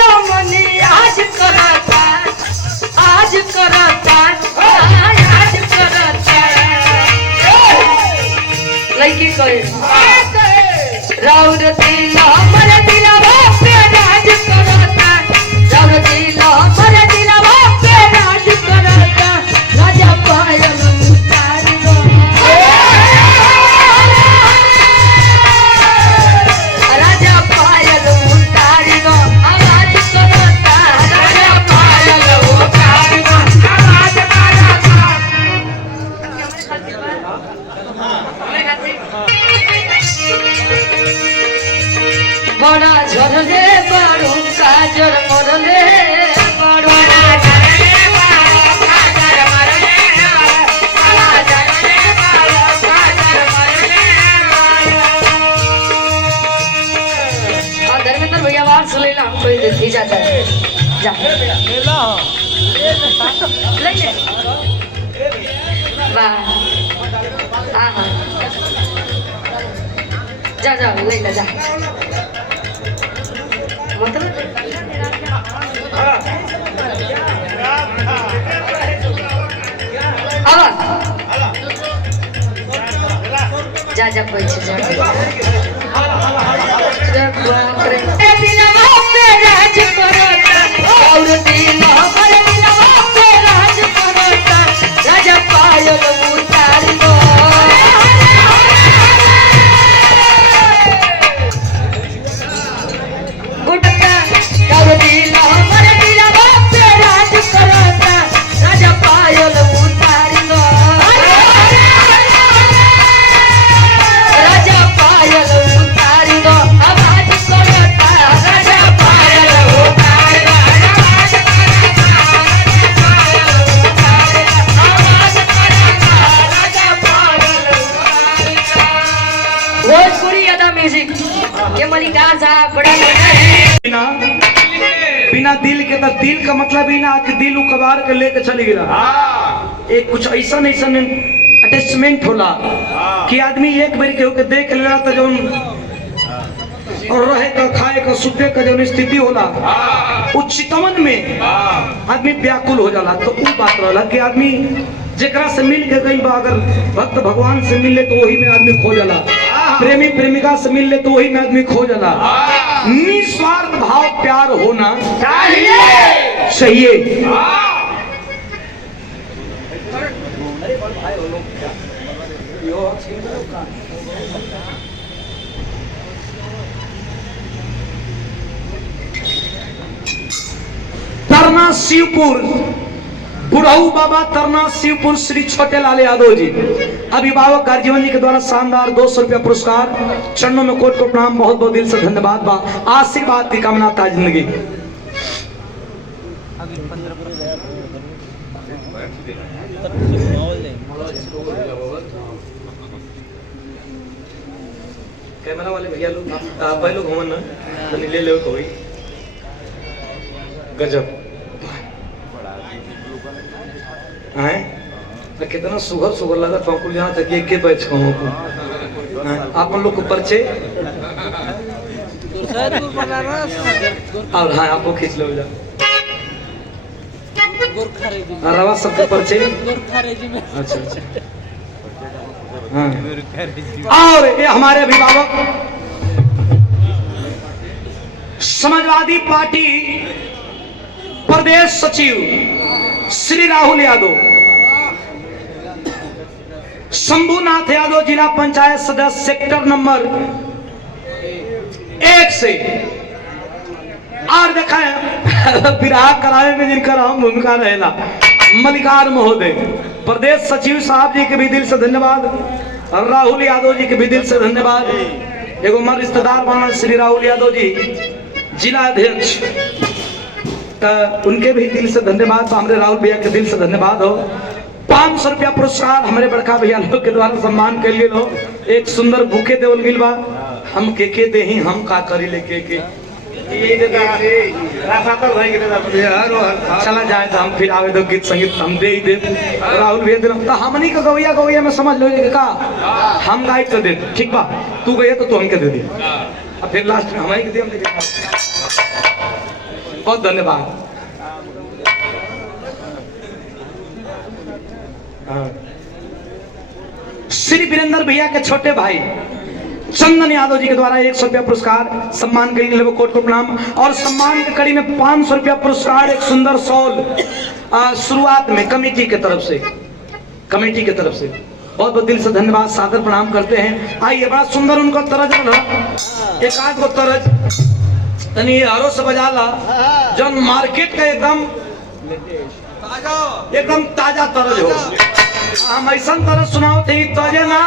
मनी आज करता आज करता लड़की कहे राउर दिल हमर दिलवा पे राज करता राउर दिल हमर दिलवा पे राज करता राजा पायल उतार दो राजा पायल उतार दो आवाज करता राजा पायल उतार दो आवाज बड़ा झरले बारू काजर मरले बारू धर्मेंद्र भैया बात सुन लेना हम कोई देखी जाता है जा ले वाह हाँ हाँ जा जा ले जा मतलब जा जा पूछ जा बाप रे दिलवा पे राज करता और दिलवा पे राज करता राजा पायल उतार दो राजा पायल उतार दो राजा पायल उतार दो आवाज करता राजा पायल उतार दो आवाज करता आवाज करता राजा पायल भोजपुरी अदा म्यूजिक ये मलिकार साहब बड़ा बिना दिल के तो दिल का मतलब ही ना कि दिल उकबार के लेके चली गिरा एक कुछ ऐसा अटैचमेंट होला कि आदमी एक बार के होके देख लेला तो जो और रहे का खाए का सुते का जो स्थिति होला उच्चतमन में आदमी व्याकुल हो जाला तो वो बात रहला कि आदमी जेकरा से मिल के गई बा अगर भक्त भगवान से मिले तो वही में आदमी खो जाला प्रेमी प्रेमिका से मिल ले तो वही में आदमी खो जाला निस्वार्थ भाव प्यार होना चाहिए तरना शिवपुर बुढ़ऊ बाबा तरना शिवपुर श्री छोटे लाल यादव जी अभिभावक गार्जियन जी के द्वारा शानदार 200 रुपया पुरस्कार चरणों में कोट को प्रणाम बहुत बहुत दिल से धन्यवाद बा आशीर्वाद की कामना था जिंदगी कैमरा वाले भैया लोग भाई लोग घूमन ना ले लो कोई गजब हैं तो कितना सुगर सुगर लगा पंकुल जहाँ तक एक के बैठ कहूँ आप लोग को परिचय और हाँ आपको खींच लो रवा सबके परिचय अच्छा अच्छा हाँ और ये हमारे अभिभावक समाजवादी पार्टी प्रदेश सचिव श्री राहुल यादव शंभुनाथ यादव जिला पंचायत सदस्य सेक्टर नंबर 1 से और देखा विराह करावे में जिनका अहम भूमिका रहेला मलिकार महोदय प्रदेश सचिव साहब जी के भी दिल से धन्यवाद और राहुल यादव जी के भी दिल से धन्यवाद एगो हमारे रिश्तेदार बना श्री राहुल यादव जी जिला अध्यक्ष तो उनके भी दिल से धन्यवाद हमारे राहुल भैया के दिल से धन्यवाद हो 500 रुपया पुरस्कार हमारे बड़का भैया लोग के द्वारा सम्मान के लिए लो एक सुंदर बुके देवल मिल बा हम के दे ही हम का करी ले के चला जाए तो हम फिर आवे तो गीत संगीत हम दे ही दे राहुल भैया दे तो हमनी का गवैया में समझ लो का हम गाइड कर दे ठीक बा तू गए तो हमके दे दे और फिर लास्ट में हमारे के हम बहुत धन्यवाद। हाँ। श्री वीरेंद्र भैया के छोटे भाई चंदन यादव जी के द्वारा 100 रुपया पुरस्कार सम्मान करेंगे लोगों कोट को प्रणाम। और सम्मान की कड़ी में 500 रुपया पुरस्कार एक सुंदर शॉल शुरुआत में कमेटी के तरफ से बहुत बहुत दिल से धन्यवाद सादर प्रणाम करते हैं। आइए बड़ा सुंदर उनका तरज है ना, एक आध गो तरज तनी हरो से बजा ला जो मार्केट का एकदम ताजा तरज हो। हम ऐसा तरज सुनाओ थे तजे ना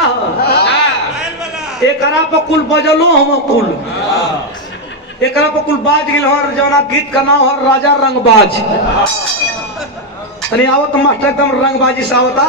एकरा पर कुल बजलो हम कुल एकरा पर कुल बाज गिल और जौना गीत का नाम है राजा रंगबाज। तनी आवत मास्टर एकदम रंगबाजी से आवता।